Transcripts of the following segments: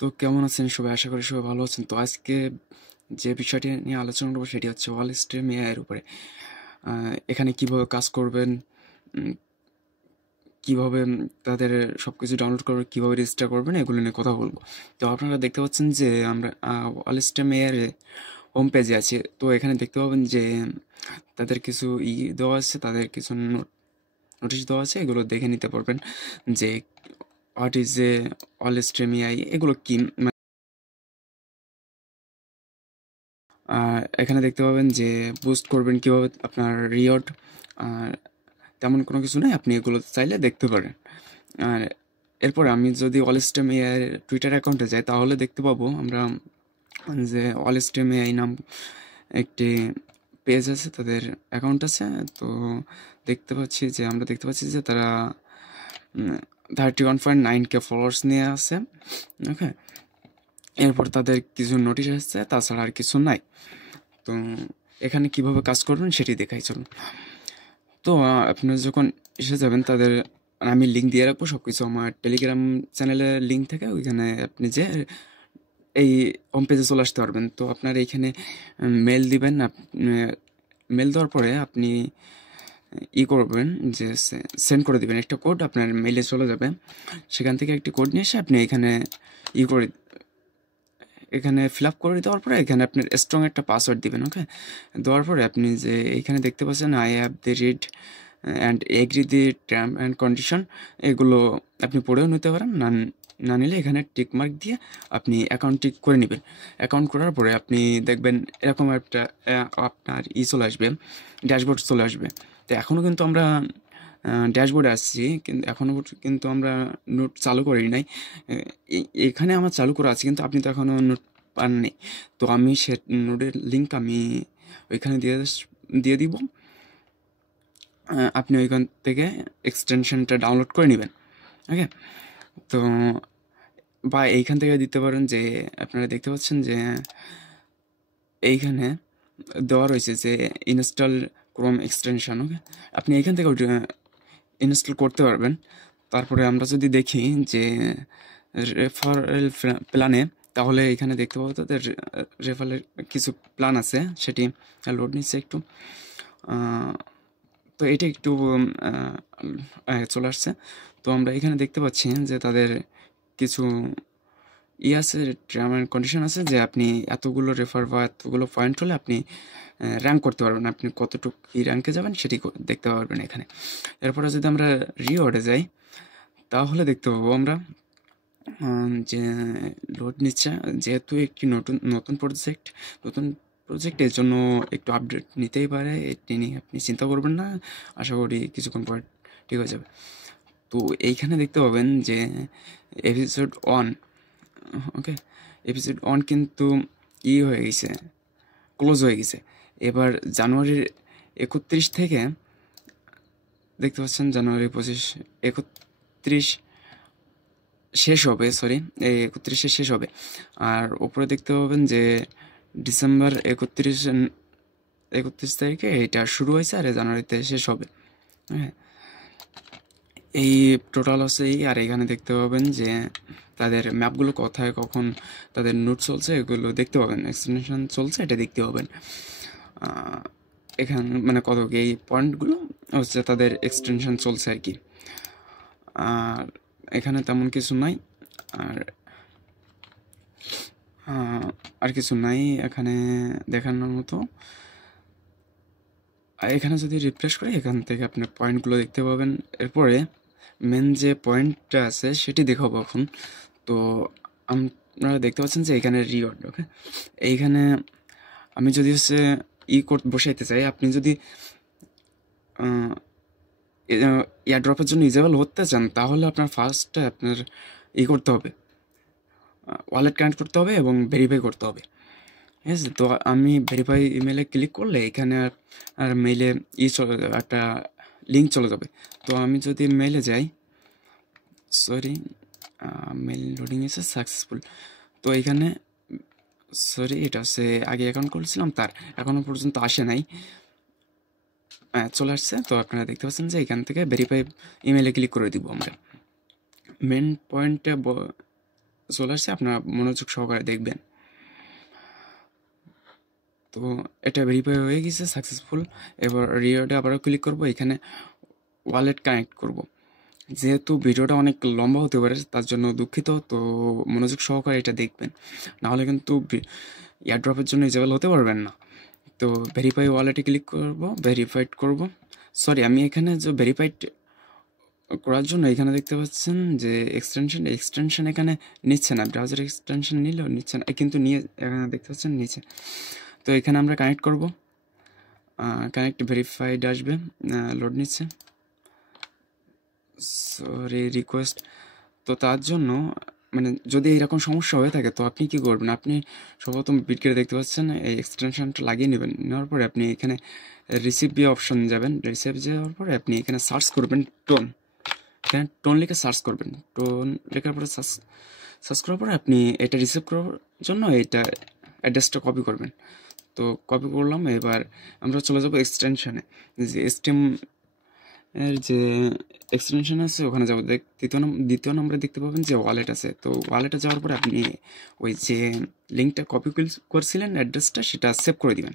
তো কেমন আছেন সবাই? আশা করি সবাই ভালো আছেন। তো আজকে যে বিষয়টি নিয়ে আলোচনা করবো সেটি হচ্ছে ওয়াল স্ট্রিম এআই এর উপরে। এখানে কিভাবে কাজ করবেন, উম, কিভাবে তাদের সবকিছু ডাউনলোড করবেন, কিভাবে রেজিস্টার করবেন, এগুলো নিয়ে কথা বলবো। তো আপনারা দেখতে পাচ্ছেন যে আমরা ওয়াল স্ট্রিম এআই এর হোম পেজে আছি। তো এখানে দেখতে পাবেন যে তাদের কিছু দেওয়া আছে, তাদের কিছু নোটিশ দেওয়া আছে, এগুলো দেখে নিতে পারবেন যে what is a wall stream AI, এগুলো কি। এখানে দেখতে পাবেন যে বুস্ট করবেন কীভাবে আপনার রিওয়ার্ড। আর তেমন কোনো কিছু নেই, আপনি এগুলো চাইলে দেখতে পারেন। আর এরপরে আমি যদি অলস্টেম এআই টুইটার অ্যাকাউন্টে যাই তাহলে দেখতে পাবো আমরা যে অলস্টেম এআই নাম একটি পেজ আছে, তাদের অ্যাকাউন্ট আছে। তো আমরা দেখতে পাচ্ছি যে তারা 31.9K ফলোয়ার্স নিয়ে আছে। ওকে, এরপর তাদের কিছু নোটিশ আসছে, তাছাড়া আর কিছু নাই। তো এখানে কিভাবে কাজ করবেন সেটি দেখাই চলুন। তো আপনি যখন এসে যাবেন তাদের, আমি লিঙ্ক দিয়ে রাখবো সব কিছু আমার টেলিগ্রাম চ্যানেলের লিঙ্ক থেকে, ওইখানে আপনি যে এই হোম পেজে চলে আসতে পারবেন। তো আপনার এইখানে মেল দিবেন। মেল দেওয়ার পরে আপনি করবেন যে সেন্ড করে দিবেন একটা কোড, আপনার মেইলে চলে যাবে। সেখান থেকে একটি কোড নিয়ে এসে আপনি এখানে করে এখানে ফিল আপ করে দেওয়ার পরে এখানে আপনার স্ট্রং একটা পাসওয়ার্ড দিবেন। ওকে, দেওয়ার পরে আপনি যে এইখানে দেখতে পাচ্ছেন I have the read and agree the term and condition, এগুলো আপনি পড়েও নিতে পারেন। না নিলে এখানে টিক মার্ক দিয়ে আপনি অ্যাকাউন্টটি করে নেবেন। অ্যাকাউন্ট করার পরে আপনি দেখবেন এরকম একটা আপনার চলে আসবে, ড্যাশবোর্ড চলে আসবে। তো এখনও কিন্তু আমরা ড্যাশবোর্ডে আসছি, কিন্তু এখনও কিন্তু আমরা নোট চালু করি নাই। এখানে আমার চালু করা আছে, কিন্তু আপনি তো এখনও নোট পাননি। তো আমি সে নোটের লিঙ্ক আমি ওইখানে দিয়ে দিব। আপনি ওইখান থেকে এক্সটেনশনটা ডাউনলোড করে নেবেন। ওকে, তো বা এইখান থেকে দিতে পারেন যে আপনারা দেখতে পাচ্ছেন যে এইখানে দেওয়া রয়েছে যে ইনস্টল ক্রোম এক্সটেনশন। ওকে, আপনি এইখান থেকে ইনস্টল করতে পারবেন। তারপরে আমরা যদি দেখি যে রেফারেল প্ল্যানে, তাহলে এখানে দেখতে পাবো তাদের রেফারেলের কিছু প্ল্যান আছে, সেটি লোড নিচ্ছে একটু। তো এটা একটু চলে আসছে। তো আমরা এখানে দেখতে পাচ্ছি যে তাদের কিছু আছে, টার্ম অ্যান্ড কন্ডিশন আছে, যে আপনি এতগুলো রেফার বা এতগুলো পয়েন্ট হলে আপনি র্যাঙ্ক করতে পারবেন। আপনি কতটুকু কী র্যাঙ্কে যাবেন সেটি দেখতে পারবেন এখানে। এরপরে যদি আমরা রিওয়ার্ডে যাই তাহলে দেখতে পাবো আমরা যে লোড নিচ্ছে, যেহেতু একটি নতুন প্রজেক্টের জন্য একটু আপডেট নিতেই পারে। এটি নিয়ে আপনি চিন্তা করবেন না, আশা করি কিছুক্ষণ পর ঠিক হয়ে যাবে। তো এইখানে দেখতে পাবেন যে এপিসোড 1, ওকে, এপিসোড 1 কিন্তু হয়ে গেছে, ক্লোজ হয়ে গেছে। এবার জানুয়ারির 31 থেকে দেখতে পাচ্ছেন, জানুয়ারি 31 শেষ হবে, সরি, এই 31-এ শেষ হবে। আর উপরে দেখতে পাবেন যে ডিসেম্বর 31 তারিখে এটা শুরু হয়েছে আর জানুয়ারিতে শেষ হবে। হ্যাঁ, এই টোটাল হচ্ছে এই। আর এখানে দেখতে পাবেন যে তাদের ম্যাপগুলো কোথায় কখন তাদের নোট চলছে এগুলো দেখতে পাবেন, এক্সটেনশন চলছে এটা দেখতে পাবেন। এখানে মানে কত এই পয়েন্টগুলো হচ্ছে তাদের এক্সটেনশন চলছে আর কি। আর এখানে তেমন কিছু নাই, আর আর কিছু নাই এখানে দেখানোর মতো। এখানে যদি রিফ্রেশ করি এখান থেকে আপনি পয়েন্টগুলো দেখতে পাবেন। এরপরে মেন যে পয়েন্টটা আছে সেটি দেখাবো এখন। তো আপনারা দেখতে পাচ্ছেন যে এখানে রিওয়ার্ড। ওকে, এইখানে আমি যদি হচ্ছে বসাইতে চাই, আপনি যদি এয়ারড্রপের জন্য ইজেবল হতে চান তাহলে আপনার ফার্স্টে আপনার করতে হবে, ওয়ালেট কানেক্ট করতে হবে এবং ভেরিফাই করতে হবে। ঠিক আছে, তো আমি ভেরিফাই ইমেলে ক্লিক করলে এখানে আর মেইলে চলে যাবে, একটা লিঙ্ক চলে যাবে। তো আমি যদি মেইলে যাই, সরি, মেইল লোডিং এসে সাকসেসফুল। তো এখানে সরি, এটা হচ্ছে আগে অ্যাকাউন্ট করেছিলাম তার এখনও পর্যন্ত আসে নাই, চলে আসছে। তো আপনারা দেখতে পাচ্ছেন যে এখান থেকে ভেরিফাই ইমেলে ক্লিক করে দিব আমরা। মেন পয়েন্টে চলে আসছে, আপনারা মনোযোগ সহকারে দেখবেন। তো এটা ভেরিফাই হয়ে গেছে সাকসেসফুল। এবার রিওয়ার্ডে আবারও ক্লিক করব, এখানে ওয়ালেট কানেক্ট করব। যেহেতু ভিডিওটা অনেক লম্বা হতে পারে তার জন্য দুঃখিত, তো মনোযোগ সহকারে এটা দেখবেন, নাহলে কিন্তু এয়ারড্রপের জন্য ইজেবল হতে পারবেন না। তো ভেরিফাই ওয়ালেটে ক্লিক করব, ভেরিফাইড করব। সরি, আমি এখানে যে ভেরিফাইড করার জন্য এখানে দেখতে পাচ্ছেন যে এক্সটেনশন এখানে নিচ্ছে না, ব্রাউজার এক্সটেনশন নিলেও নিচ্ছে না, কিন্তু নিয়ে এখানে দেখতে পাচ্ছেন নিচে। তো এখানে আমরা কানেক্ট করব, কানেক্ট ভেরিফাইড আসবে, লোড নিচ্ছে, সরি রিকোয়েস্ট। তো তার জন্য মানে যদি এইরকম সমস্যা হয়ে থাকে তো আপনি কি করবেন, আপনি সর্বপ্রথম বিটগেটে দেখতে পাচ্ছেন এই এক্সটেনশনটা লাগিয়ে নেবেন, নেওয়ার পরে আপনি এখানে রিসিভ বি অপশন যাবেন, রিসিভ যাওয়ার পরে আপনি এখানে সার্চ করবেন টোন, এখানে টোন লিখে সার্চ করবেন, টোন লেখার পরে সার্চ করার পরে আপনি এটা রিসিভ করার জন্য এইটা অ্যাড্রেসটা কপি করবেন। তো কপি করলাম, এবার আমরা চলে যাব এক্সটেনশনে, যে এসটিএম এর যে এক্সটেনশন আছে ওখানে যাবো। দ্বিতীয় নম্বরে দেখতে পাবেন যে ওয়ালেট আছে, তো ওয়ালেটে যাওয়ার পরে আপনি ওই যে লিঙ্কটা কপি করছিলেন অ্যাড্রেসটা, সেটা সেভ করে দিবেন।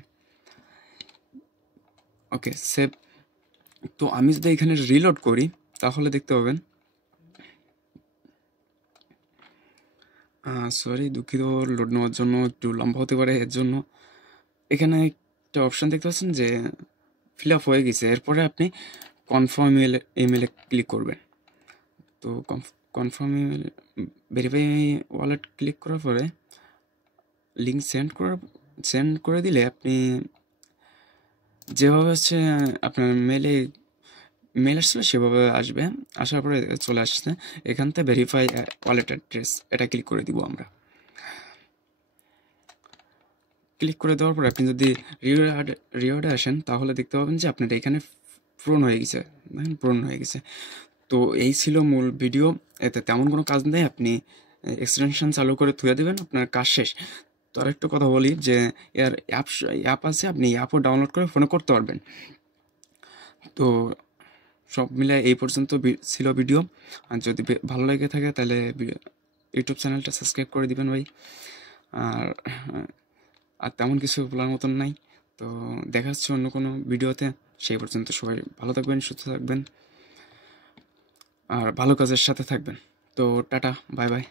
ওকে, সেভ। তো আমি যদি এখানে রিলোড করি তাহলে দেখতে পাবেন, সরি দুঃখিত, লোড নেওয়ার জন্য একটু লম্বা হতে পারে, এর জন্য এখানে একটা অপশান দেখতে পাচ্ছেন যে ফিল আপ হয়ে গেছে। এরপরে আপনি কনফার্ম ইমেলে ক্লিক করবেন। তো confirm email verify wallet click করার পরে লিঙ্ক সেন্ড করে দিলে আপনি যেভাবে হচ্ছে আপনার মেল আসলে সেভাবে আসবে, আসার পরে চলে আসছে এখান থেকে ভেরিফাই ওয়ালেট অ্যাড্রেস, এটা ক্লিক করে দিব আমরা। ক্লিক করে দেওয়ার পর আপনি যদি রিওয়ার্ডে আসেন তাহলে দেখতে পাবেন যে আপনার এখানে পূরণ হয়ে গেছে, পূরণ হয়ে গেছে। তো এই ছিল মূল ভিডিও, এতে তেমন কোনো কাজ নেই, আপনি এক্সটেনশন চালু করে থুয়ে দেবেন, আপনার কাজ শেষ। তো আরেকটা কথা বলি যে এর অ্যাপ আছে, আপনি অ্যাপও ডাউনলোড করে ফোনে করতে পারবেন। তো সব মিলে এই পর্যন্ত ছিল ভিডিও, আর যদি ভালো লেগে থাকে তাহলে ইউটিউব চ্যানেলটা সাবস্ক্রাইব করে দিবেন ভাই। আর আর তেমন কিছু বলার মতন নাই। তো দেখা হচ্ছে অন্য কোনো ভিডিওতে, সেই পর্যন্ত সবাই ভালো থাকবেন, সুস্থ থাকবেন, আর ভালো কাজের সাথে থাকবেন। তো টাটা, বাই বাই।